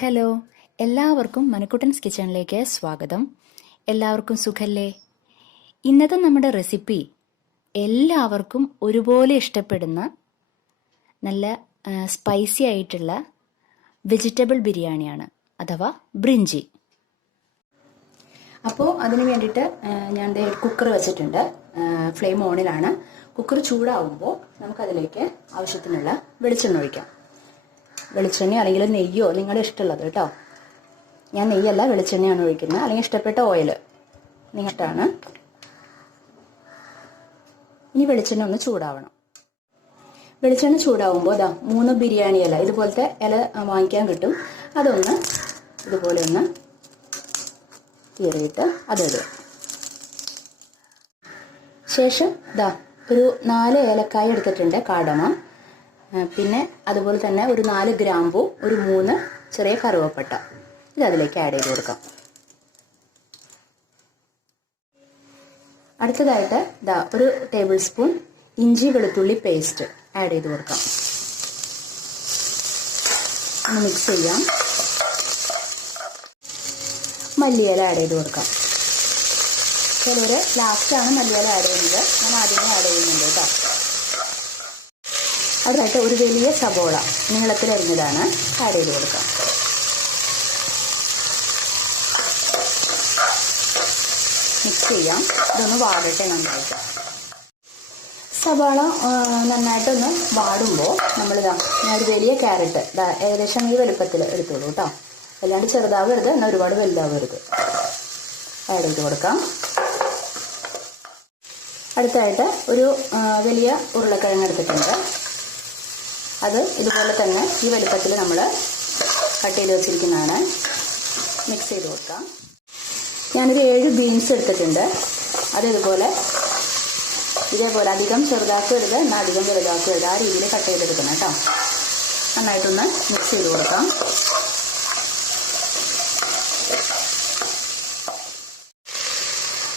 Hello, എല്ലാവർക്കും മനക്കുട്ടൻസ് കിച്ചണിലേക്ക് സ്വാഗതം. എല്ലാവർക്കും സുഖല്ലേ? ഇന്നത്തെ നമ്മുടെ റെസിപ്പി എല്ലാവർക്കും ഒരുപോലെ ഇഷ്ടപ്പെടുന്ന നല്ല സ്പൈസി ആയിട്ടുള്ള വെജിറ്റബിൾ ബിരിയാണിയാണ്, അഥവാ ബ്രിഞ്ചി. അപ്പോൾ അതിന് വേണ്ടിയിട്ട് ഞാൻ കുക്കർ വെച്ചിട്ടുണ്ട്. ഫ്ലെയിം ഓണിലാണ്. കുക്കർ ചൂടാവുമ്പോൾ നമുക്കതിലേക്ക് ആവശ്യത്തിനുള്ള വെളിച്ചെണ്ണ ഒഴിക്കാം. വെളിച്ചെണ്ണ അല്ലെങ്കിൽ നെയ്യോ നിങ്ങളുടെ ഇഷ്ടമുള്ളത് കേട്ടോ. ഞാൻ നെയ്യല്ല, വെളിച്ചെണ്ണയാണ് ഒഴിക്കുന്നത്. അല്ലെങ്കിൽ ഇഷ്ടപ്പെട്ട ഓയിൽ നിങ്ങൾക്കാണ്. ഇനി വെളിച്ചെണ്ണ ഒന്ന് ചൂടാവണം. വെളിച്ചെണ്ണ ചൂടാവുമ്പോൾ 3 ബിരിയാണി ഇല, ഇതുപോലത്തെ ഇല വാങ്ങിക്കാൻ കിട്ടും. അതൊന്ന് ഇതുപോലെ ഒന്ന് കീറിയിട്ട് അതിടുക. ശേഷം ഒരു 4 ഏലക്കായ എടുത്തിട്ടുണ്ട്, കാടമ. പിന്നെ അതുപോലെ തന്നെ ഒരു 4 ഗ്രാമ്പു, ഒരു 3 ചെറിയ കറുവപ്പട്ട, ഇത് അതിലേക്ക് ആഡ് ചെയ്ത് കൊടുക്കാം. അടുത്തതായിട്ട് ഒരു ടേബിൾ സ്പൂൺ ഇഞ്ചി വെളുത്തുള്ളി പേസ്റ്റ് ആഡ് ചെയ്ത് കൊടുക്കാം. ഒന്ന് മിക്സ് ചെയ്യാം. മല്ലിയില ആഡ് ചെയ്ത് കൊടുക്കാം. ചിലവർ ലാസ്റ്റാണ് മല്ലിയില ആഡ് ചെയ്യുന്നത്, ഞാൻ ആദ്യമേ ആഡ് ചെയ്യുന്നുണ്ട് കേട്ടോ. അടുത്തായിട്ട് ഒരു വലിയ സബോള നീളത്തിൽ അരിഞ്ഞതാണ് ആഡ് ചെയ്ത് കൊടുക്കാം. മിക്സ് ചെയ്യാം. ഇതൊന്ന് വാടട്ടെ നന്നായിട്ട്. സവാള നന്നായിട്ടൊന്ന് വാടുമ്പോൾ ഞാനൊരു വലിയ ക്യാരറ്റ് ഏകദേശം ഈ വലുപ്പത്തിൽ എടുത്തോളൂ കേട്ടോ. അല്ലാണ്ട് ചെറുതാവരുത്, എന്നാൽ ഒരുപാട് വലുതാവരുത്. ആഡ് ചെയ്ത് കൊടുക്കാം. അടുത്തായിട്ട് ഒരു വലിയ ഉരുളക്കിഴങ്ങ് എടുത്തിട്ടുണ്ട്. അത് ഇതുപോലെ തന്നെ ഈ വലുപ്പത്തിൽ നമ്മൾ കട്ട് ചെയ്ത് വെച്ചിരിക്കുന്നതാണ്. മിക്സ് ചെയ്ത് കൊടുക്കാം. ഞാനൊരു 7 ബീൻസ് എടുത്തിട്ടുണ്ട്. അത് ഇതേപോലെ അധികം ചെറുതാക്കരുത്, എന്നാൽ അധികം വലുതാക്കരുത്. ആ രീതിയിൽ കട്ട് ചെയ്തെടുക്കണം കേട്ടോ. നന്നായിട്ടൊന്ന് മിക്സ് ചെയ്ത് കൊടുക്കാം.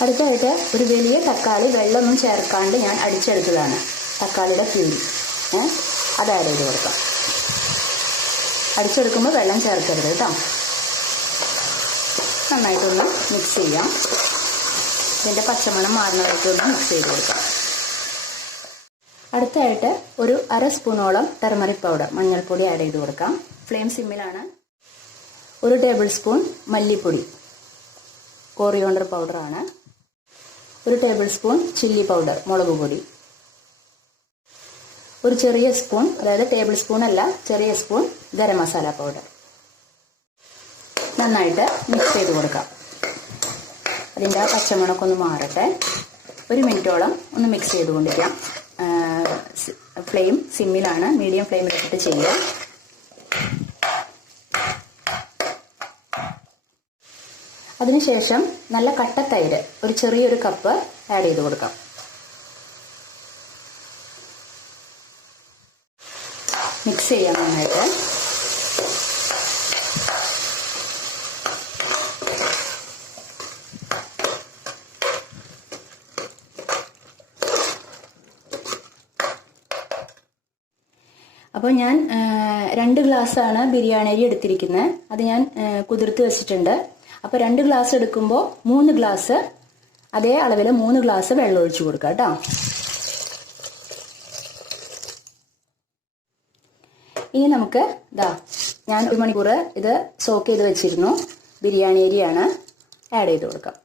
അടുത്തായിട്ട് ഒരു വലിയ തക്കാളി വെള്ളമൊന്നും ചേർക്കാണ്ട് ഞാൻ അടിച്ചെടുത്തതാണ്. തക്കാളിയുടെ പ്യൂരി അത് ആഡ് ചെയ്ത് കൊടുക്കാം. അടിച്ചെടുക്കുമ്പോൾ വെള്ളം ചേർക്കരുത് കേട്ടോ. നന്നായിട്ടൊന്ന് മിക്സ് ചെയ്യാം. ഇതിൻ്റെ പച്ചമണം മാറുന്നതായിട്ടൊന്ന് മിക്സ് ചെയ്ത് കൊടുക്കാം. അടുത്തായിട്ട് ഒരു 1/2 സ്പൂണോളം ടർമറിക് പൗഡർ, മഞ്ഞൾപ്പൊടി ആഡ് ചെയ്ത് കൊടുക്കാം. ഫ്ലെയിം സിമ്മിലാണ്. ഒരു ടേബിൾ സ്പൂൺ മല്ലിപ്പൊടി, കോറിയോണ്ടർ പൗഡറാണ്. ഒരു ടേബിൾ സ്പൂൺ ചില്ലി പൗഡർ, മുളക് പൊടി. ഒരു ചെറിയ സ്പൂൺ, അതായത് ടേബിൾ സ്പൂൺ അല്ല, ചെറിയ സ്പൂൺ ഗരം മസാല പൗഡർ. നന്നായിട്ട് മിക്സ് ചെയ്ത് കൊടുക്കാം. അതിൻ്റെ പച്ചമണമൊക്കെ ഒന്ന് മാറട്ടെ. 1 മിനിറ്റോളം ഒന്ന് മിക്സ് ചെയ്തുകൊണ്ടിരിക്കാം. ഫ്ലെയിം സിമ്മിലാണ്, മീഡിയം ഫ്ലെയിമിൽ ഇട്ടിട്ട് ചെയ്യുക. അതിനുശേഷം നല്ല കട്ടത്തൈര് ഒരു ചെറിയൊരു കപ്പ് ആഡ് ചെയ്ത് കൊടുക്കാം. മിക്സ് ചെയ്യാം നന്നായിട്ട്. അപ്പോൾ ഞാൻ 2 ഗ്ലാസ്സാണ് ബിരിയാണി അരി എടുത്തിരിക്കുന്നത്. അത് ഞാൻ കുതിർത്ത് വെച്ചിട്ടുണ്ട്. അപ്പോൾ 2 ഗ്ലാസ് എടുക്കുമ്പോൾ 3 ഗ്ലാസ്, അതേ അളവിൽ 3 ഗ്ലാസ് വെള്ളം ഒഴിച്ചു കൊടുക്കാം കേട്ടോ. ഇനി നമുക്ക് ഞാൻ 1 മണിക്കൂർ ഇത് സോക്ക് ചെയ്ത് വെച്ചിരുന്നു. ബിരിയാണി അരിയാണ് ആഡ് ചെയ്ത് കൊടുക്കാം.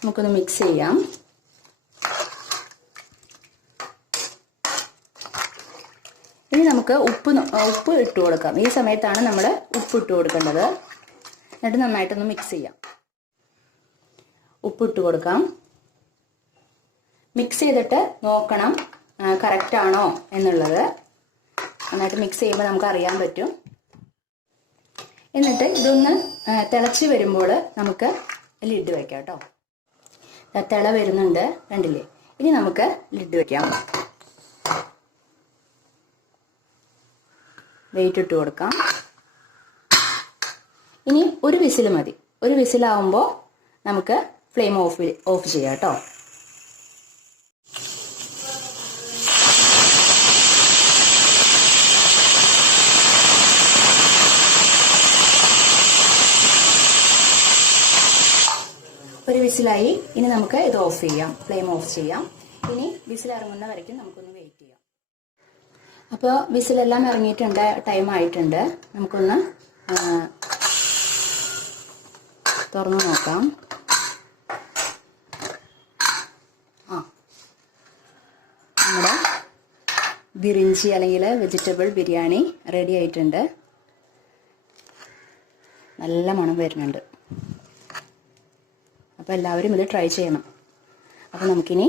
നമുക്കൊന്ന് മിക്സ് ചെയ്യാം. ഇനി നമുക്ക് ഉപ്പ് ഇട്ട് കൊടുക്കാം. ഈ സമയത്താണ് നമ്മൾ ഉപ്പ് ഇട്ട് കൊടുക്കേണ്ടത്. എന്നിട്ട് നന്നായിട്ടൊന്ന് മിക്സ് ചെയ്യാം. ഉപ്പ് ഇട്ട് കൊടുക്കാം. മിക്സ് ചെയ്തിട്ട് നോക്കണം കറക്റ്റ് ആണോ എന്നുള്ളത്. നന്നായിട്ട് മിക്സ് ചെയ്യുമ്പോൾ നമുക്ക് അറിയാൻ പറ്റും. എന്നിട്ട് ഇതൊന്ന് തിളച്ച് വരുമ്പോൾ നമുക്ക് ലിഡ് വയ്ക്കാം കേട്ടോ. തിള വരുന്നുണ്ട്, കണ്ടില്ലേ? ഇനി നമുക്ക് ലിഡ് വയ്ക്കാം. വെയിറ്റ് ഇട്ട് കൊടുക്കാം. ഇനി ഒരു വിസിൽ മതി. ഒരു വിസിലാവുമ്പോൾ നമുക്ക് ഫ്ലെയിം ഓഫ് ചെയ്യാം കേട്ടോ. ഒരു വിസിലായി. ഇനി നമുക്ക് ഇത് ഓഫ് ചെയ്യാം, ഫ്ലെയിം ഓഫ് ചെയ്യാം. ഇനി വിസിൽ ഇറങ്ങുന്ന വരയ്ക്കും നമുക്കൊന്ന് വെയിറ്റ് ചെയ്യാം. അപ്പോൾ വിസിലെല്ലാം ഇറങ്ങിയിട്ടുണ്ട്, ടൈം ആയിട്ടുണ്ട്. നമുക്കൊന്ന് തുറന്നു നോക്കാം. നമ്മുടെ ബിരിഞ്ചി അല്ലെങ്കിൽ വെജിറ്റബിൾ ബിരിയാണി റെഡി ആയിട്ടുണ്ട്. നല്ല മണം വരുന്നുണ്ട്. അപ്പോൾ എല്ലാവരും ഇത് ട്രൈ ചെയ്യണം. അപ്പോൾ നമുക്കിനി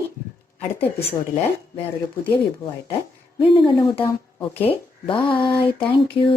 അടുത്ത എപ്പിസോഡിൽ വേറൊരു പുതിയ വിഭവമായിട്ട് വീണ്ടും കണ്ടുമുട്ടാം. Okay, bye, thank U.